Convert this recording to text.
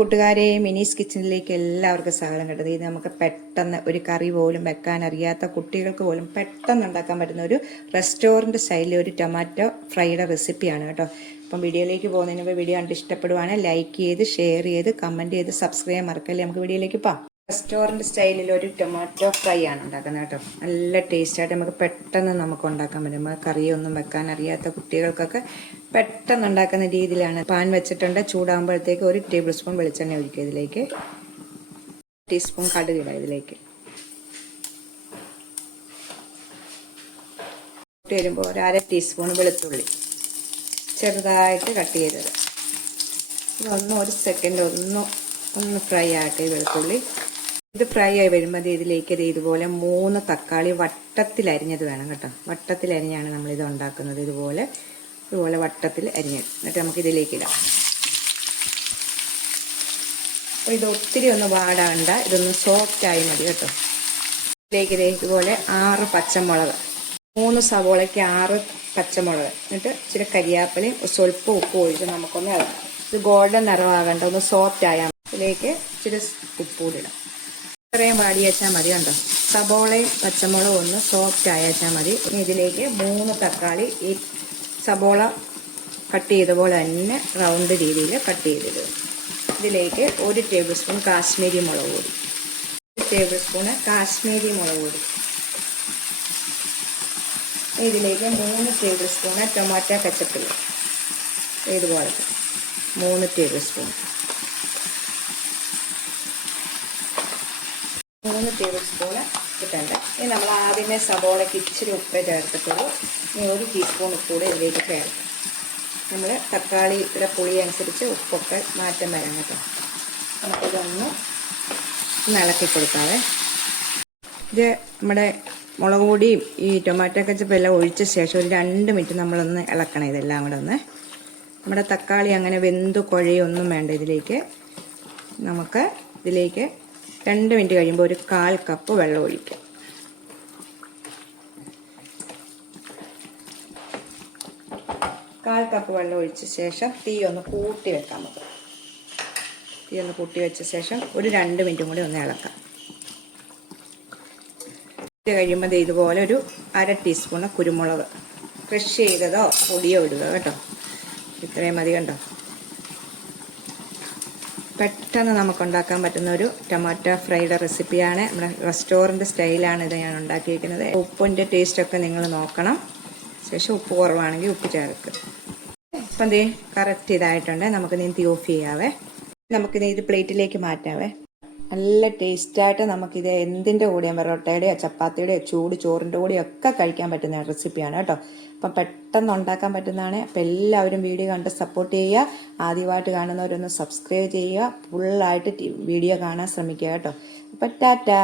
കൂട്ടുകാരെ, മിനീസ് കിച്ചണിലേക്ക് എല്ലാവർക്കും സ്വാഗതം. കേട്ടത് ഇത് നമുക്ക് പെട്ടെന്ന് ഒരു കറി പോലും വെക്കാൻ അറിയാത്ത കുട്ടികൾക്ക് പോലും പെട്ടെന്ന് ഉണ്ടാക്കാൻ പറ്റുന്ന ഒരു റെസ്റ്റോറൻറ്റ് സ്റ്റൈലിൽ ഒരു ടൊമാറ്റോ ഫ്രൈയുടെ റെസിപ്പിയാണ് കേട്ടോ. അപ്പം വീഡിയോയിലേക്ക് പോകുന്നതിന് മുമ്പ് വീഡിയോ കണ്ട് ഇഷ്ടപ്പെടുവാണെങ്കിൽ ലൈക്ക് ചെയ്ത് ഷെയർ ചെയ്ത് കമൻറ്റ് ചെയ്ത് സബ്സ്ക്രൈബ് ചെയ്യാൻ മറക്കല്ലേ. നമുക്ക് വീഡിയോയിലേക്ക് പോകാം. റെസ്റ്റോറൻറ്റ് സ്റ്റൈലിൽ ഒരു ടൊമാറ്റോ ഫ്രൈ ആണ് ഉണ്ടാക്കുന്നത് കേട്ടോ. നല്ല ടേസ്റ്റായിട്ട് നമുക്ക് പെട്ടെന്ന് ഉണ്ടാക്കാൻ പറ്റും. നമുക്ക് കറിയൊന്നും വെക്കാൻ അറിയാത്ത കുട്ടികൾക്കൊക്കെ പെട്ടെന്ന് ഉണ്ടാക്കുന്ന രീതിയിലാണ്. പാൻ വെച്ചിട്ടുണ്ട്. ചൂടാകുമ്പോഴത്തേക്ക് 1 ടേബിൾ സ്പൂൺ വെളിച്ചെണ്ണ ഒഴിക്കുക. ഇതിലേക്ക് ടീസ്പൂൺ കടുക് ഇടുക. ഇതിലേക്ക് വരുമ്പോൾ 1/2 ടീസ്പൂൺ വെളുത്തുള്ളി ചെറുതായിട്ട് കട്ട് ചെയ്തത്. ഇതൊന്ന് 1 സെക്കൻഡ് ഒന്ന് ഫ്രൈ ആകട്ടെ. വെളുത്തുള്ളി ഇത് ഫ്രൈ ആയി വരുമ്പോൾ ഇതിലേക്ക് ഇതുപോലെ 3 തക്കാളി വട്ടത്തിൽ അരിഞ്ഞത് വേണം കേട്ടോ. വട്ടത്തിൽ അരിഞ്ഞാണ് നമ്മളിത് ഉണ്ടാക്കുന്നത്. ഇതുപോലെ വട്ടത്തിൽ അരിഞ്ഞത്. എന്നിട്ട് നമുക്ക് ഇതിലേക്ക് ഇടാം. അപ്പോൾ ഇത് ഒത്തിരി ഒന്ന് വാടാണ്ട, ഇതൊന്ന് സോഫ്റ്റ് ആയി മതി കേട്ടോ. ഇതിലേക്ക് ഇതുപോലെ 6 പച്ചമുളക്, 3 സവോളയ്ക്ക് 6 പച്ചമുളക്, എന്നിട്ട് ഇച്ചിരി കരിയാപ്പിലയും സ്വല്പം ഉപ്പ് ഒഴിച്ച് നമുക്കൊന്ന് ഇളകാം. ഇത് ഗോൾഡൻ നിറമാകണ്ട, ഒന്ന് സോഫ്റ്റ് ആയാൽ ഇതിലേക്ക് ഇച്ചിരി ഉപ്പൂടിടാം. ഇത്രയും വാടി വെച്ചാൽ മതി കണ്ടോ. സബോളയും പച്ചമുളകും ഒന്ന് സോഫ്റ്റ് അയച്ചാൽ മതി. ഇതിലേക്ക് 3 തക്കാളി ഈ സബോള കട്ട് ചെയ്ത പോലെ തന്നെ റൗണ്ട് രീതിയിൽ കട്ട് ചെയ്തിടുക. ഇതിലേക്ക് 1 ടേബിൾ സ്പൂൺ കാശ്മീരി മുളക് പൊടി, 1 ടേബിൾ സ്പൂണ് കാശ്മീരി മുളക് പൊടി. ഇതിലേക്ക് 3 ടേബിൾ സ്പൂണ് ടൊമാറ്റോ കെച്ചപ്പ്, ഇതുപോലെ 3 ടേബിൾ സ്പൂൺ. 3 ടേബിൾ സ്പൂണ് ഇട്ടുണ്ട്. ഇനി നമ്മൾ ആദ്യമേ സബോളയ്ക്ക് ഇച്ചിരി ഉപ്പ് ചേർത്തിട്ടുള്ളൂ. ഇനി 1 ടീസ്പൂൺ ഉപ്പ് കൂടെ ഇതിലേക്ക് ചേർക്കും. നമ്മൾ തക്കാളിയുടെ പുളി അനുസരിച്ച് ഉപ്പൊക്കെ മാറ്റം വരാം കേട്ടോ. നമുക്കിതൊന്ന് ഇളക്കി കൊടുക്കാവേ. ഇത് നമ്മുടെ മുളക് പൊടിയും ഈ ടൊമാറ്റോ കെച്ചപ്പ് എല്ലാം ഒഴിച്ച ശേഷം ഒരു 2 മിനിറ്റ് നമ്മളൊന്ന് ഇളക്കണം. ഇതെല്ലാം കൂടെ ഒന്ന്. നമ്മുടെ തക്കാളി അങ്ങനെ വെന്ത് കുഴയൊന്നും വേണ്ട. നമുക്ക് ഇതിലേക്ക് 2 മിനിറ്റ് കഴിയുമ്പോൾ ഒരു 1/4 കപ്പ് വെള്ളം ഒഴിക്കുക. 1/4 കപ്പ് വെള്ളം ഒഴിച്ച ശേഷം തീ ഒന്ന് കൂട്ടി വെക്കാം. നമുക്ക് തീ ഒന്ന് കൂട്ടി വെച്ച ശേഷം ഒരു 2 മിനിറ്റും കൂടി ഒന്ന് ഇളക്കാം. ഇത് കഴിയുമ്പോൾ ഇതുപോലെ ഒരു 1/2 ടീസ്പൂൺ കുരുമുളക് ക്രഷ് ചെയ്തതോ പൊടിയോ ഇടുക കേട്ടോ. ഇത്രയും മതി കണ്ടോ. പെട്ടെന്ന് നമുക്കുണ്ടാക്കാൻ പറ്റുന്ന ഒരു ടൊമാറ്റോ ഫ്രൈയുടെ റെസിപ്പിയാണ്. നമ്മുടെ റെസ്റ്റോറൻറ്റ് സ്റ്റൈലാണ് ഇത് ഞാൻ ഉണ്ടാക്കിയിരിക്കുന്നത്. ഉപ്പിൻ്റെ ടേസ്റ്റൊക്കെ നിങ്ങൾ നോക്കണം. ശേഷം ഉപ്പ് കുറവാണെങ്കിൽ ഉപ്പ് ചേർക്കുക. അപ്പം കറക്റ്റ് ഇതായിട്ടുണ്ട്. നമുക്കിനി തീ ഓഫ് ചെയ്യാവേ. നമുക്കിത് പ്ലേറ്റിലേക്ക് മാറ്റാവേ. നല്ല ടേസ്റ്റായിട്ട് നമുക്കിത് എന്തിൻ്റെ കൂടെയും പൊറോട്ടയുടെയോ ചപ്പാത്തിയുടെയോ ചൂട് ചോറിൻ്റെ കൂടെയോ ഒക്കെ കഴിക്കാൻ പറ്റുന്ന റെസിപ്പിയാണ് കേട്ടോ. അപ്പം പെട്ടെന്ന് ഉണ്ടാക്കാൻ പറ്റുന്നതാണ്. അപ്പം എല്ലാവരും വീഡിയോ കണ്ട് സപ്പോർട്ട് ചെയ്യുക. ആദ്യമായിട്ട് കാണുന്നവരൊന്ന് സബ്സ്ക്രൈബ് ചെയ്യുക. ഫുള്ളായിട്ട് വീഡിയോ കാണാൻ ശ്രമിക്കുക കേട്ടോ. അപ്പം ടാറ്റാ.